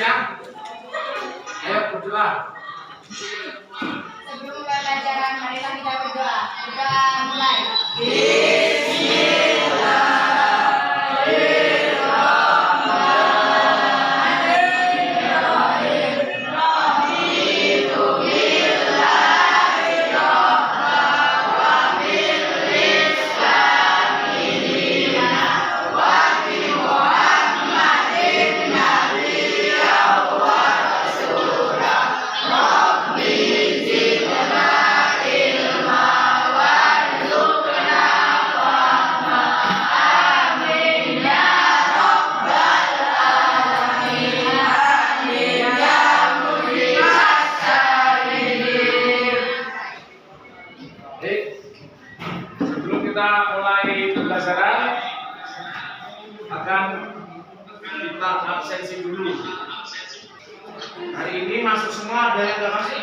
ya. Ayo berdoa. Sebelum pembelajaran, marilah kita berdoa. Kita mulai. Sebelum kita mulai pembelajaran, akan kita absensi dulu. Hari ini masuk semua, ada yang nggak masuk?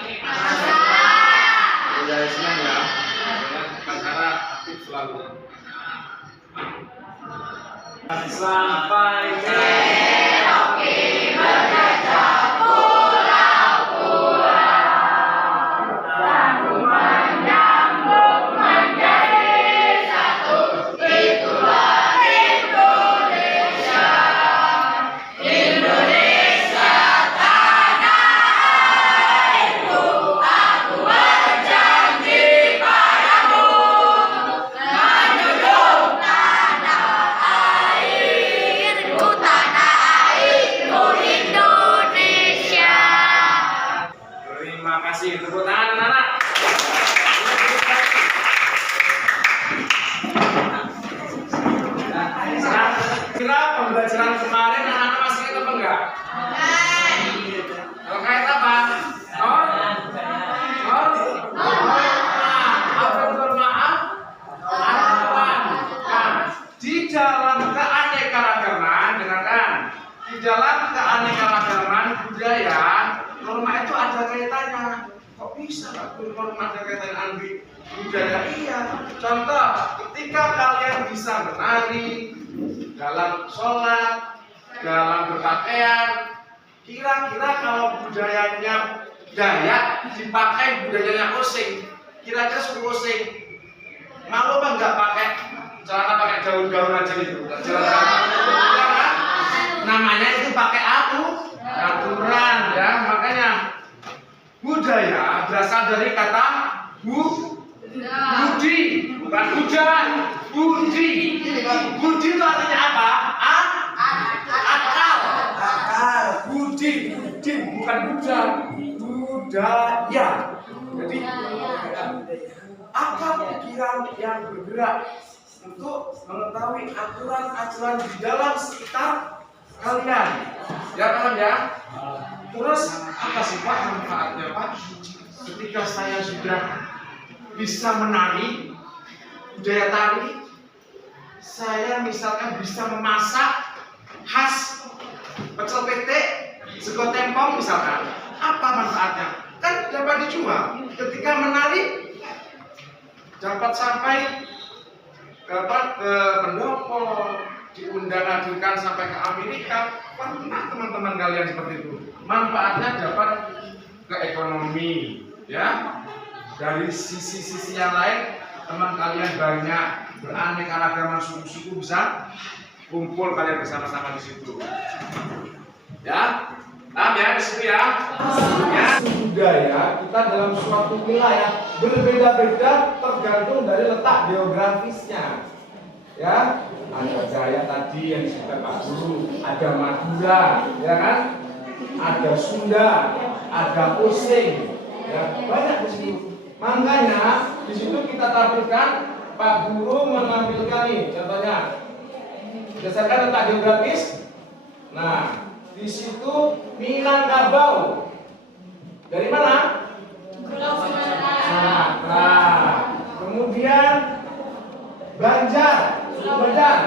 Ya, senang ya. Karena aktif selalu. Sampai terima kasih, tepuk tangan anak-anak. Kira pembelajaran kemarin anak-anak masih ingat apa enggak? Terkait apa? Apa itu maaf? Di dalam keanekaragaman, dengarkan. Di dalam keanekaragaman budaya, norma itu ada kaitannya. Kok bisa nggak norma ada kaitannya budaya? Iya. Contoh, ketika kalian bisa menari dalam sholat, dalam berpakaian, kira-kira kalau budayanya Dayak dipakai budayanya Osing, kira-kira suku Osing mau apa nggak pakai celana pakai daun-daun aja gitu? Namanya itu pakai aturan ya. Makanya budaya berasal dari kata budi, bukan hujan. Budi itu artinya apa? Akal. Budi bukan hujan, budaya. Jadi akal pikiran yang bergerak untuk mengetahui aturan-aturan di dalam sekitar kalian. Ya paham ya? Terus apa sih Pak manfaatnya Pak? Ketika saya sudah bisa menari, budaya tari, saya misalkan bisa memasak khas pecel pete, sego tempong misalkan. Apa manfaatnya? Kan dapat dijual. Ketika menari dapat sampai dapat ke pendopo, diundang-undangkan sampai ke Amerika. Pernah teman-teman kalian seperti itu? Manfaatnya dapat ke ekonomi, ya. Dari sisi-sisi yang lain, teman kalian banyak beraneka ragaman suku-suku bisa kumpul kalian bersama-sama di situ. Ya, paham ya di situ ya? Ya. Budaya kita dalam suatu wilayah berbeda-beda tergantung dari letak geografisnya. Ya, ada Jaya tadi yang disebut Pak Guru, ada Madura, ya kan? Ada Sunda, ada Osing, ya banyak di situ. Makanya di situ kita tampilkan Pak Guru menampilkan nih, contohnya berdasarkan letak geografis. Nah, di situ Minangkabau. Dari mana? Pulau Sumatera. Sumatera. Kemudian Banjar. Banjar.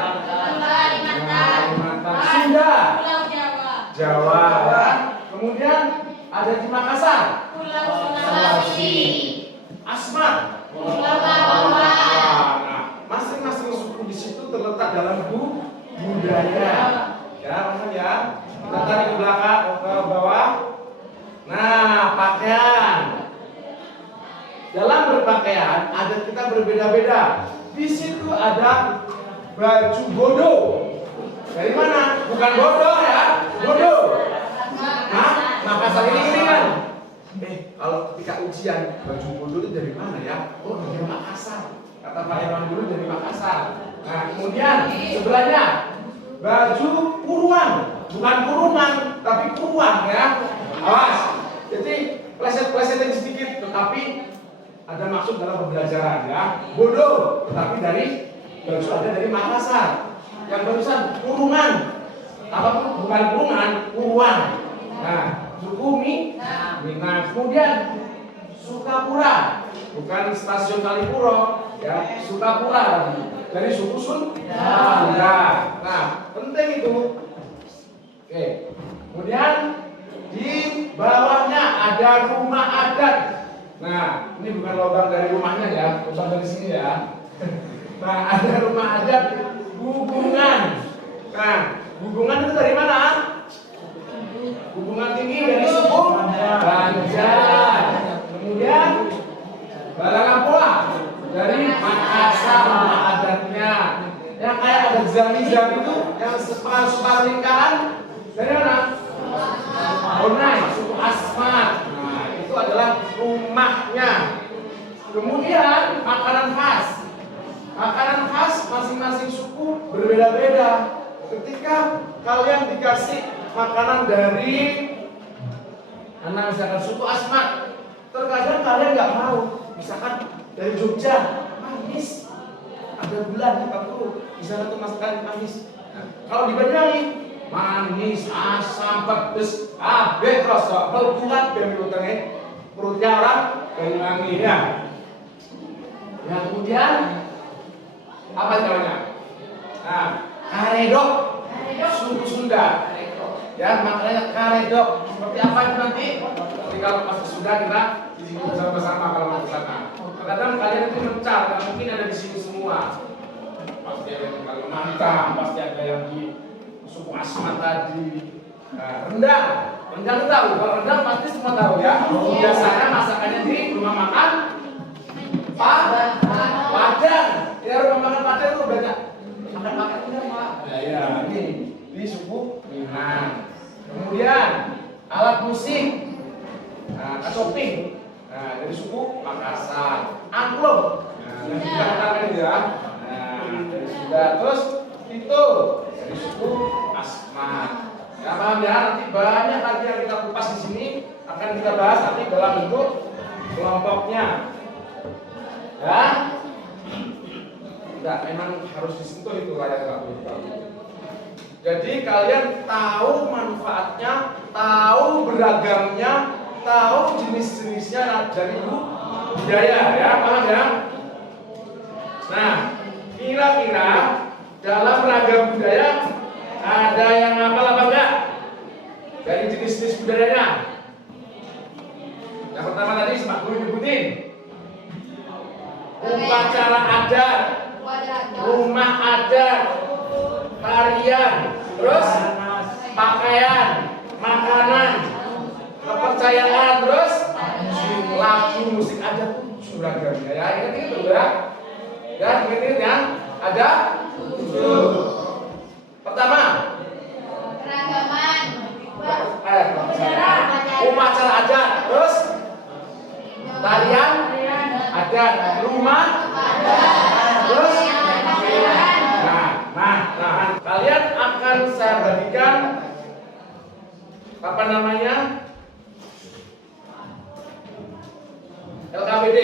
Kalimantan. Sunda. Pulau Jawa. Jawa. Ya. Kemudian ada di Makassar. Pulau Sulawesi. Asmat. Pulau Papua. Nah, masing-masing suku di situ terletak dalam budaya. Ya, paham ya? Kita tarik ke belakang, ke bawah. Nah, pakaian. Dalam berpakaian ada kita berbeda-beda. Di situ ada baju bodoh. Dari mana? Bukan bodoh ya, bodoh. Nah, Makassar ini kan. Kalau ketika ujian baju bodoh itu dari mana ya? Oh, dari Makassar. Kata Pak Irwan dulu dari Makassar. Nah, kemudian sebelahnya baju puruan, bukan kurungan, tapi puruan ya. Awas. Jadi pleset-plesetin sedikit, tetapi ada maksud dalam pembelajaran ya. Bodoh, tetapi dari baju ada dari Makassar. Yang barusan kurungan, apapun bukan kurungan, puruan. Nah, suku Minang. Kemudian Sukapura, bukan stasiun Kalipuro ya, Sukapura tadi dari suku Sunda. Nah, penting itu. Oke. Kemudian di bawahnya ada rumah adat. Nah, ini bukan lubang dari rumahnya ya, lubang dari sini ya. Nah, ada rumah adat Hubungan. Nah, Hubungan itu dari mana? Hubungan tinggi dari suku Banjar. Kemudian Balangapola dari Makassar rumah adatnya. Yang kayak ada zami-zami itu yang separuh lingkaran dari mana? Bonai, suku Asmat. Nah, itu adalah rumahnya. Kemudian makanan khas. Makanan khas masing-masing suku berbeda-beda. Ketika kalian dikasih makanan dari misalkan suku Asmat, terkadang kalian nggak mau. Misalkan dari Jogja, manis, ada bulan 40, misalnya itu masakan manis. Nah, kalau di Banyuwangi, manis, asam, pedes, terus berbulat biar utangnya perutnya orang Banyuwangi ya. Yang kemudian apa namanya? Nah, karedok, suku Sunda. Ya, makanya karedok. Seperti apa itu nanti? Nanti kalau pas Sunda kita disini bersama-sama kalau mau ke sana. Kadang kalian itu mencar, karena mungkin ada di sini semua. Pasti ada yang di Kalimantan, pasti ada yang di suku Asmat tadi. Nah, rendang itu tahu. Kalau rendang pasti semua tahu ya. Biasanya masakannya di rumah makan Padang. Ya, rumah makan Padang itu banyak. Makan Padang Pak. Nah, ya, ini di suku Minang. Kemudian alat musik, kacoping, dari suku Makassar. Angklung, yang dikatakan ini ya. Nah, dari Sunda. Terus itu dari suku Asmat. Ya, paham ya? Nanti banyak lagi yang kita kupas di sini akan kita bahas nanti dalam bentuk kelompoknya. Ya, tidak memang harus disentuh itu layar kabel. Jadi kalian tahu manfaatnya, tahu beragamnya, tahu jenis-jenisnya dari budaya, ya paham ya? Nah, kira-kira dalam ragam budaya ada yang hafal apa enggak? Dari jenis-jenis budayanya. Yang pertama tadi Pak Guru nyebutin. Upacara adat, rumah adat, tarian, terus pakaian, makanan, kepercayaan, terus lagu, musik adat, suragamnya ya. Ingat itu ya. Ya, ingat ya. Ada 7. Pertama, keragaman, upacara adat, terus tarian adat, rumah terus nah, kalian akan saya bagikan apa namanya LKPD.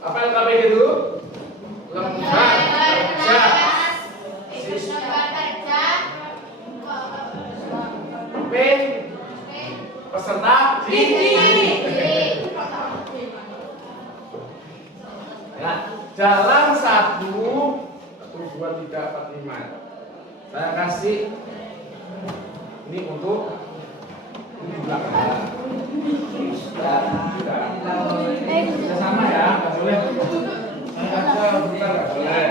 Apa LKPD itu? Lembar kerja peserta didik. Ya, dalam 1, 2, 3, 4, 5 saya kasih ini untuk ini di belakang. Kita sama ya, nggak boleh. Saya bukan nggak boleh.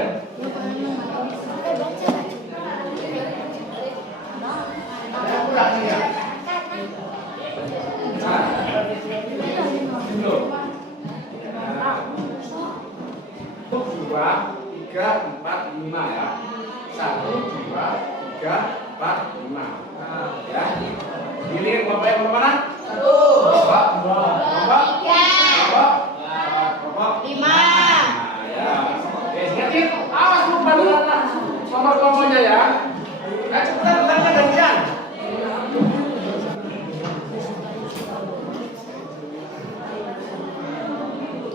nomor mana? 1, Kelompok 3, kelompok 5. ya. Oke, ingat awas lupa nomor kelompoknya ya. Nah, cepetan tanya gantian.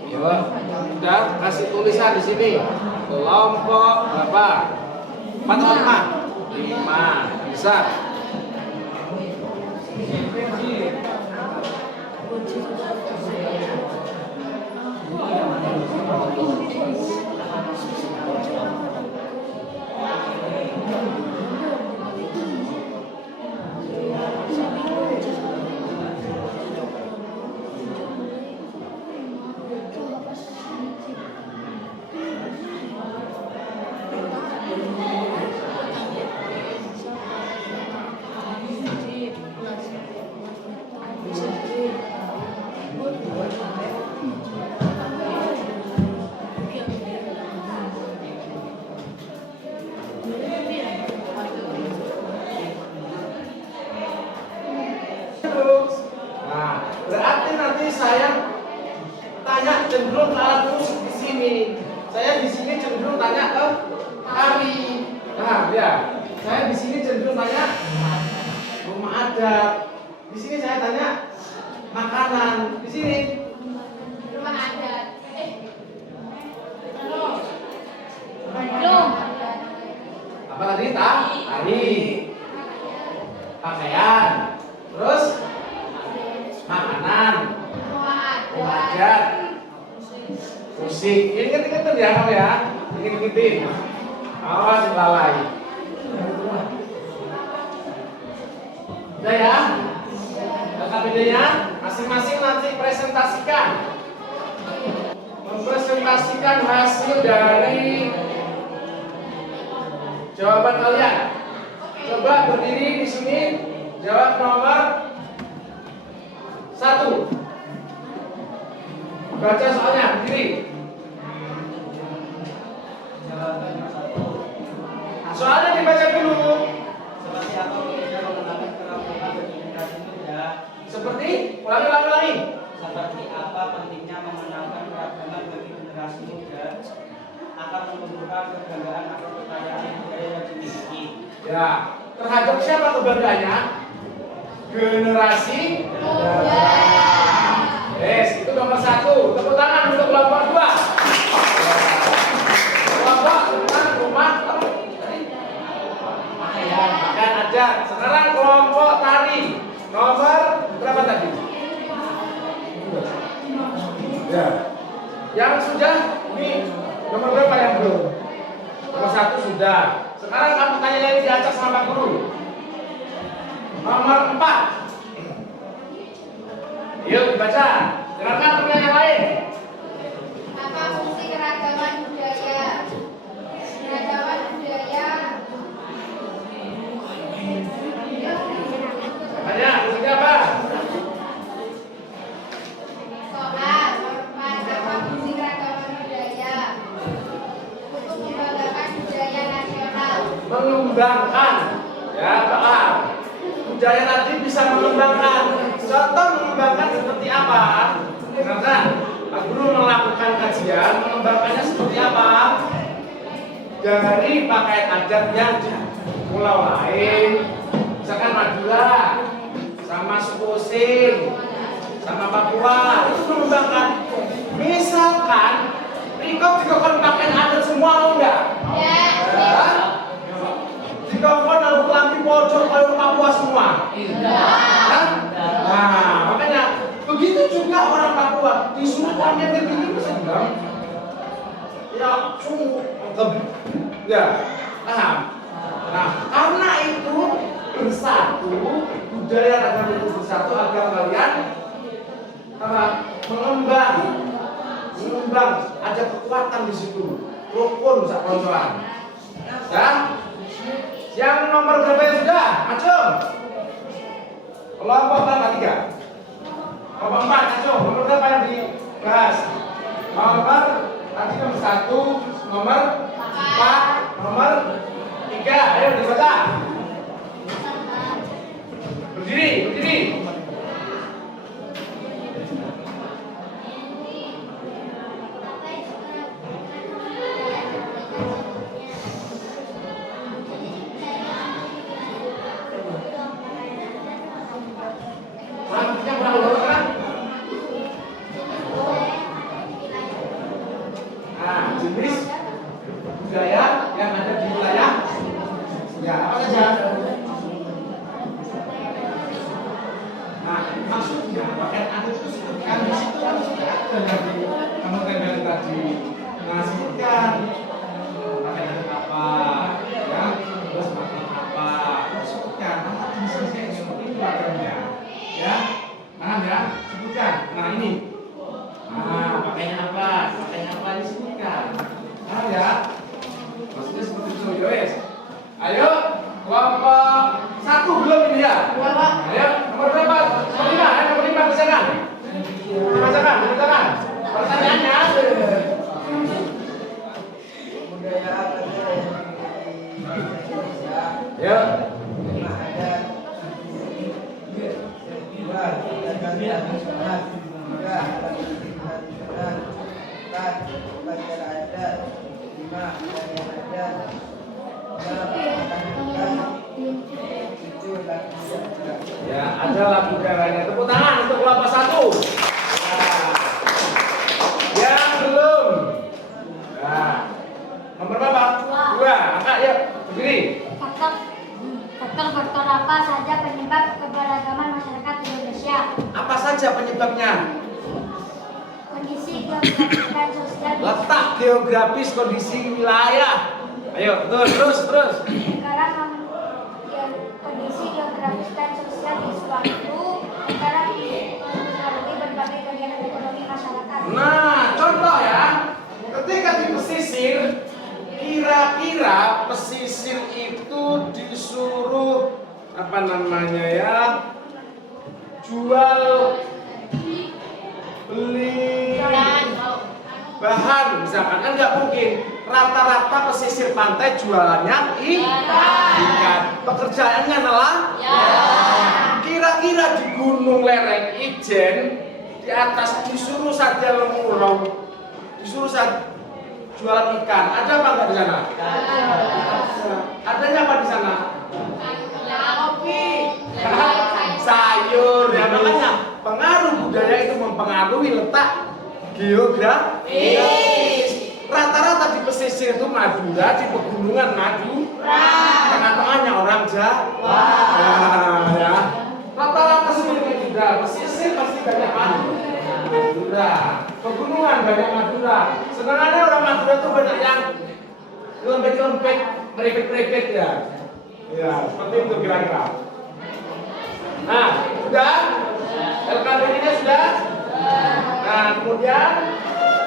Ya, udah kasih tulisan di sini. Kelompok berapa? 4 atau 5? 5. Bisa. Nah, berarti nanti saya tanya cenderung ke alat musik di sini. Saya di sini cenderung tanya ke tari. Nah, ya. Saya di sini cenderung tanya rumah adat. Di sini saya tanya makanan. Di sini Rumah adat. Belum. apa tadi? Tari. Pakaian. Terus makanan. Rumah adat. Musik. Ingat-ingat tuh ya kamu ya. Ingat-ingatin. Awas lalai. Udah ya? KKBD-nya masing-masing nanti presentasikan. Mempresentasikan hasil dari jawaban kalian. Coba berdiri di sini, jawab nomor 1. Baca soalnya, berdiri. Soalnya dibaca dulu. Seperti apa bekerja menggunakan kerampokan bagi generasi muda? Seperti, ulangi. Seperti apa pentingnya memenangkan keragaman bagi generasi muda akan menumbuhkan kebanggaan atau kekayaan budaya yang dimiliki? Ya, terhadap siapa kebanggaannya? Generasi muda. Yes, itu nomor 1. Tepuk tangan untuk kelompok 2. Kelompok tentang rumah pakaian adat. Sekarang kelompok tari. Nomor berapa tadi? Ya. Yang sudah ini nomor berapa yang belum? Nomor 1 sudah. Sekarang kamu tanya yang diacak sama Pak Guru. Nomor 4. Yuk dibaca. Dengarkan pertanyaan yang lain. Apa fungsi keragaman budaya? Keragaman budaya. Tanya, fungsinya apa? Soal nomor 4. Apa fungsi keragaman budaya? Untuk mengembangkan budaya nasional. Mengembangkan. Ya, Pak. Budaya tadi bisa mengembangkan. Contoh mengembangkan seperti apa? Karena Pak Guru melakukan kajian, mengembangkannya seperti apa? Dari pakaian adat yang di pulau lain, misalkan Madura, sama suku Osing, sama Papua, itu mengembangkan. Misalkan Riko dikokon pakaian adat semua mau enggak? Ya. Dikokon lalu pelangi pojok kalau Papua semua. Hah? Nah, makanya begitu juga orang Papua disuruh pamer begini bisa bilang ya sungguh ya paham. Nah, karena itu bersatu budaya agama itu bersatu agar kalian apa mengembang ada kekuatan di situ rukun sak koncoan ya. Yang nomor berapa yang sudah? Acung. Kelompok berapa? 3. Kelompok 4, Acung. Nomor berapa yang dibahas? Nomor tadi nomor 1, nomor 4, nomor 3. Ayo dibaca. Berdiri. maksudnya pakaian adat itu sebutkan di situ kan sudah ada dari kamu tempel tadi. Nah, sebutkan pakaian adat apa, ya, terus makan apa, sebutkan. Maka jenis-jenisnya seperti itu agamnya, ya. Paham ya? Sebutkan. Nah ini. Nah, pakaian apa? Pakaian apa disebutkan. Paham ya? Maksudnya seperti itu, Yoes. Ayo, kelompok 1 belum ini ya? Ayo, nomor berapa? Nomor 5, nomor 5 bacakan. Bacakan. Pertanyaannya ada. Budaya apa saja yang dimiliki Indonesia? Ya. Lima ada. Dua, kegiatan nasional. Tiga, tradisi tradisional. Empat, upacara adat. Lima, budaya adat. Ya, ada lagu daerahnya. Tepuk tangan untuk kelompok 1. Nah, yang belum. Nah, nomor berapa? 2. Angkat yuk, berdiri. Faktor apa saja penyebab keberagaman masyarakat Indonesia? Apa saja penyebabnya? Kondisi geografis dan sosial. Letak geografis, kondisi wilayah. Ayo, terus. Sekarang kondisi geografis dan sosial di suatu negara mempengaruhi berbagai kegiatan ekonomi masyarakat. Nah, contoh ya. Ketika di pesisir, kira-kira pesisir itu disuruh apa namanya ya? Jual beli bahan misalkan, kan nggak mungkin rata-rata pesisir pantai jualannya ikan. Pekerjaannya adalah kira-kira di gunung lereng Ijen di atas disuruh saja lemurau, disuruh saja jualan ikan. Ada apa nggak di sana? Adanya apa di sana? Sayur ya, makanya pengaruh budaya itu mempengaruhi letak geografis. Rata-rata di pesisir itu Madura, di pegunungan Madura, tengah-tengahnya orang Jawa. Nah, ya. Rata-rata semuanya juga pesisir pasti banyak Madura, pegunungan banyak Madura. Sebenarnya orang Madura itu banyak yang lembek-lembek, merepet-merepet ya. Ya, seperti itu kira-kira. Nah, sudah? LKPD-nya sudah? Nah, kemudian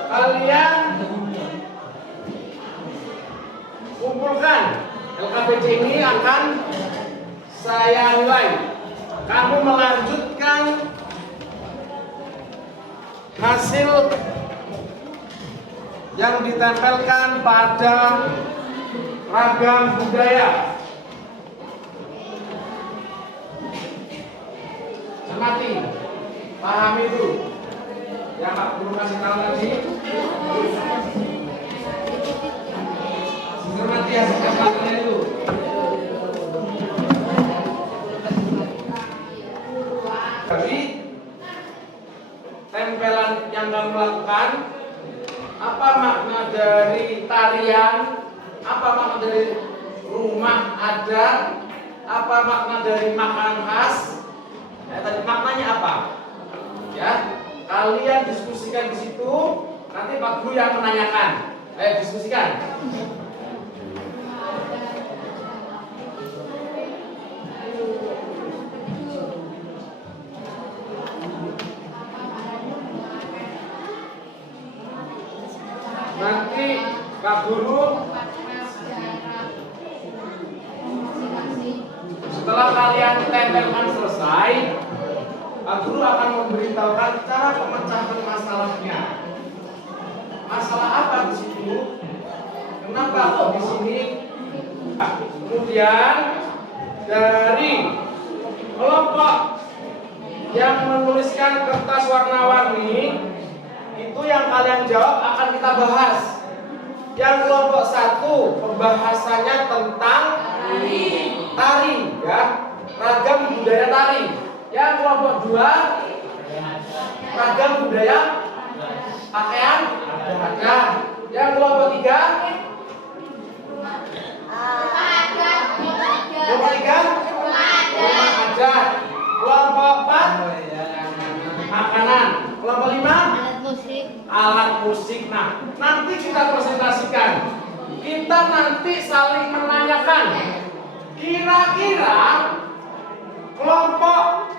kalian kumpulkan. LKPD ini akan saya nilai. Kamu melanjutkan hasil yang ditempelkan pada ragam budaya. Cermati, paham itu. Yang Pak Guru kasih tahu tadi. Cermati hasil tempelannya itu. Jadi tempelan yang kamu lakukan, apa makna dari tarian, apa makna dari rumah adat, apa makna dari makanan khas. Tadi maknanya apa? Ya, kalian diskusikan di situ. Nanti Pak Guru yang menanyakan. Ayo diskusikan. Nanti Pak Guru setelah kalian tempelkan selesai, Pak Guru akan memberitahukan cara pemecahan masalahnya. Masalah apa di situ? Kenapa kok di sini? Kemudian dari kelompok yang menuliskan kertas warna-warni, itu yang kalian jawab akan kita bahas. Yang kelompok 1 pembahasannya tentang tari, ya, ragam budaya tari. Yang kelompok 2 ragam budaya pakaian adat. Yang kelompok 3 rumah adat. Kelompok 4 alat musik. Nah, nanti kita presentasikan. Kita nanti saling menanyakan. Kira-kira kelompok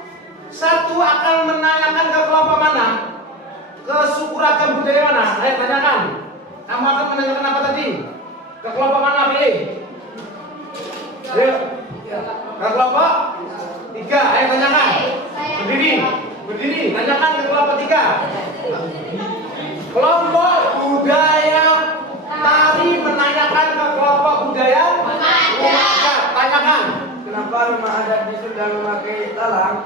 satu akan menanyakan ke kelompok mana? Ke suku ragam budaya mana? Ayo tanyakan. Kamu akan menanyakan apa tadi? Ke kelompok mana? Pilih. Ayo. Ke kelompok 3. Ayo tanyakan. Berdiri. Tanyakan ke kelompok 3. Kelompok budaya tari menanyakan ke kelompok budaya Umayyad. Tanyakan. Kenapa rumah adat di Sunda memakai lalang?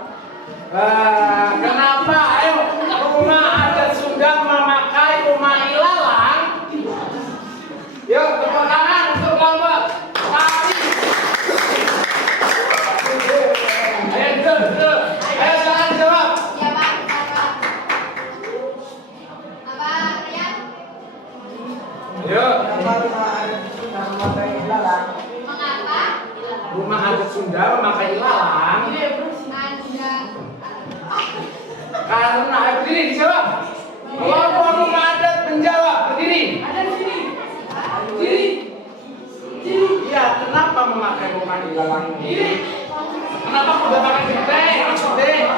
Kenapa? Ayo, rumah adat Sunda memakai rumah ilalang. Yuk, tepuk tangan untuk kelompok tari. Ayo, duduk. Ayo, silakan jawab. Ya Pak, apa Rian? Yuk. Kenapa rumah adat di Sunda memakai lalang? Mengapa? Rumah adat Sunda memakai ilalang. Anda Karena berdiri dijawab. Kelompok rumah adat menjawab berdiri. Berdiri. Iya, kenapa memakai rumah ilalang ini? Kenapa kok udah pakai genteng? Maksudnya?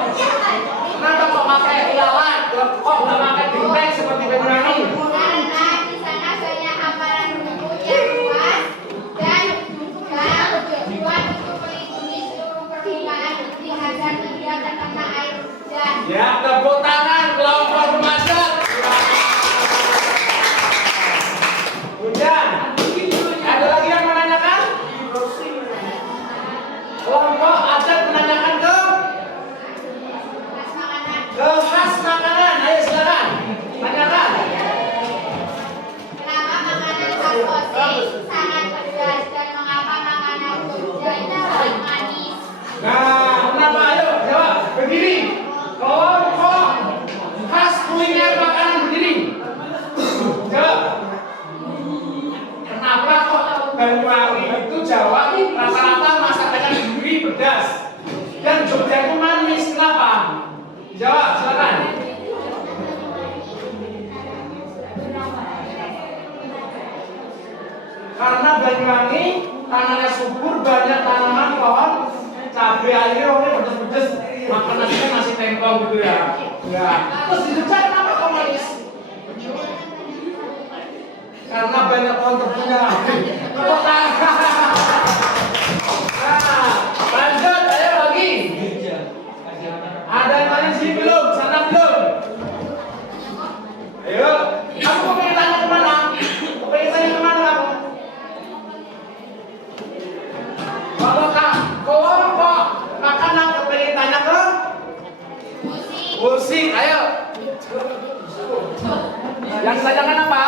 Kenapa kok pakai ilalang? Kok udah pakai genteng seperti Banyuwangi? karena di sana banyak hamparan rumput yang luas dan juga tujuan untuk melindungi seluruh permukaan negeri agar tidak terkena air hujan. Ya, tepuk tangan kelompok rumah adat. Hujan. Ada lagi yang menanyakan? Kelompok adat menanyakan ke Khas makanan. khas makanan. Ayo silakan. Tanyakan. Kenapa makanan khas Osing sangat pedas dan mengapa makanan Jogja itu paling manis? Nah, kenapa? Ayo jawab. Berdiri. Kelompok khas kuliner makanan berdiri. Jawab. Kenapa kok Banyuwangi itu Jawa rata-rata masakannya gurih pedas dan Jogja itu manis? Kenapa? Jawab, silakan. Karena Banyuwangi tanahnya subur, banyak tanaman pohon cabai, airnya orangnya pedes-pedes, makan nasinya nasi tempong gitu ya. Ya. Terus di Jogja kenapa kok manis? Karena banyak pohon tebunya. Tepuk tangan. Nah, lanjut, ayo lagi. Ada yang tanya sini belum? Sana belum? Ayo, kamu mau pengen tanya kemana? Pengen tanya kemana kamu? Kalau kelompok makanan pengen tanya ke musik, ayo. Yang ditanyakan apa?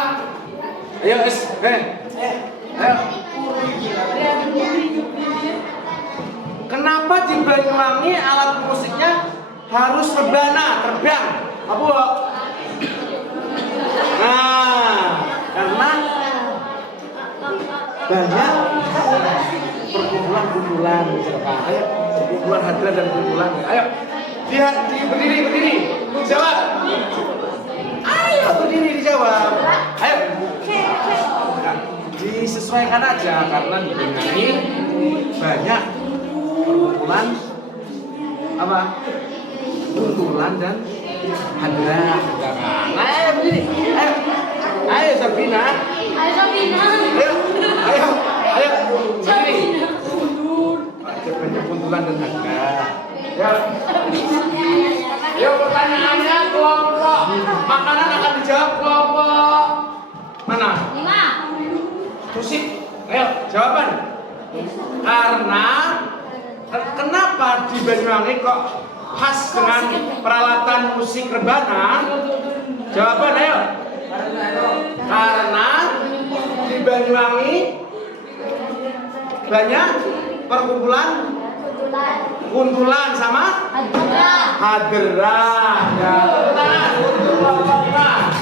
Ayo, ayo. Kenapa di Banyuwangi alat musiknya harus rebana, terbang? Apa? Nah, karena banyak perkumpulan-kumpulan, ayo, perkumpulan hadirat dan kumpulan. Ayo, berdiri, jawab. Ayo, berdiri dijawab. Ayo. Disesuaikan aja karena di Banyuwangi banyak perkumpulan apa? Kumpulan dan hadirat. Ayo berdiri. Ayo Sabrina. Ayo. Berdiri. Banyak kumpulan dan hadirat. Ya. Yuk pertanyaannya kelompok makanan akan dijawab kelompok mana? 5. Musik. Ayo jawaban. Karena kenapa di Banyuwangi kok khas dengan peralatan musik rebana? Jawaban ayo. Karena di Banyuwangi banyak perkumpulan kuntulan sama hadrah. Ya, tangan untuk kelompok 5.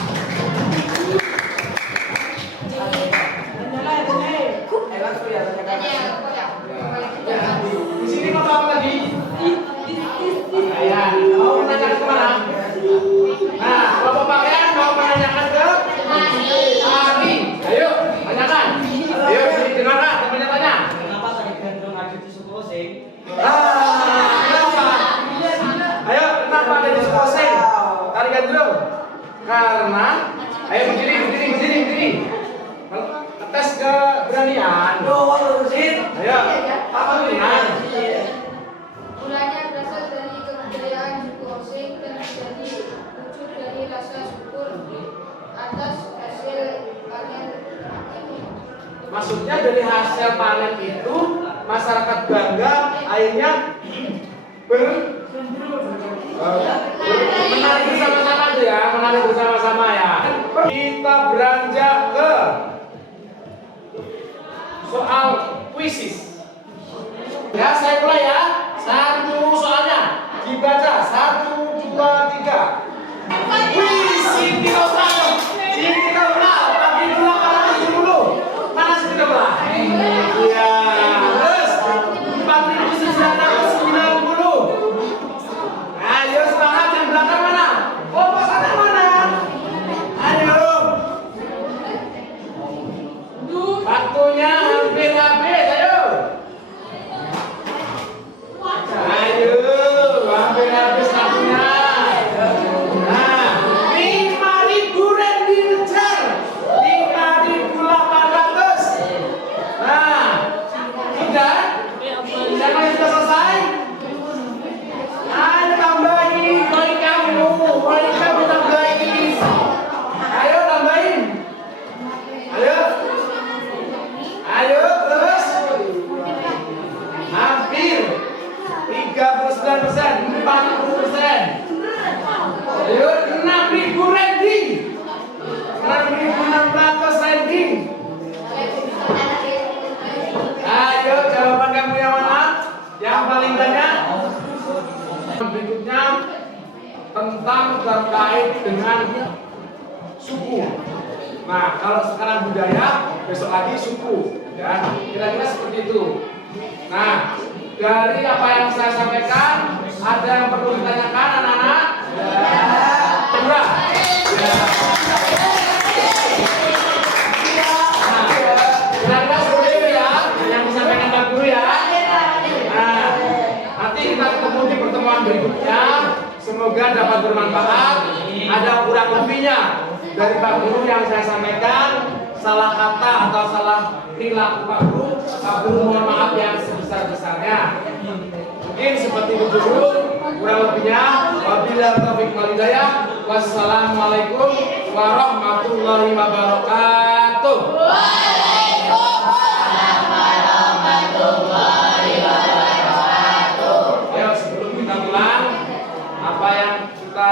Di sini kau tahu tadi? Ya, mau menanyakan kemana? Nah, kelompok pakaian mau menanyakan kenapa ada di suku Oseng? Tarik gandrung. Karena, ayo berdiri. Tes keberanian. Ayo, apa pilihan? Mulanya berasal dari kebudayaan suku Osing dan menjadi wujud dari rasa syukur atas hasil panen ini. Maksudnya dari hasil panen itu masyarakat bangga akhirnya menari bersama-sama itu ya, menari bersama-sama ya. Kita beranjak ke soal puisi. Ya, saya mulai ya. Satu soalnya dibaca 1, 2, 3. Puisi dinosaurus. Sini dinosaurus. Tapi dulu kalau 70. Mana sih dinosaurus? Iya. Terus 4.990. Ayo semangat yang belakang mana? Oh, pasangan mana? Ayo. Waktunya hampir habis. Ayo. Ayo, hampir habis waktunya. Nah, 5.000 rand dikejar. 5.800. Nah, sudah? Siapa yang sudah selesai? Ayo tambahin, poin kamu tambahin. Ayo tambahin. Ayo terus. Hampir 39%, 40%. Ayo 6.000 ranking. 6.600 ranking. Ayo jawaban kamu yang mana? Yang paling banyak? Berikutnya tentang terkait dengan suku. Nah, kalau sekarang budaya, besok lagi suku, ya. Kira-kira seperti itu. Nah, dari apa yang saya sampaikan, ada yang perlu ditanyakan, anak-anak? Ya. Ya. Nah, kira-kira seperti itu ya, yang disampaikan Pak Guru ya. Nah, nanti kita ketemu di pertemuan berikutnya. Semoga dapat bermanfaat. Ada kurang lebihnya dari Pak Guru yang saya sampaikan, salah kata atau salah perilaku Pak Guru mohon maaf yang sebesar-besarnya. Mungkin seperti itu dulu, kurang lebihnya. Wabillahi taufiq wal hidayah. Wassalamualaikum warahmatullahi wabarakatuh. Ya, sebelum kita pulang, apa yang kita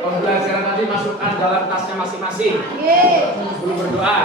pembelajaran tadi masukkan dalam tasnya masing-masing. Sebelum berdoa.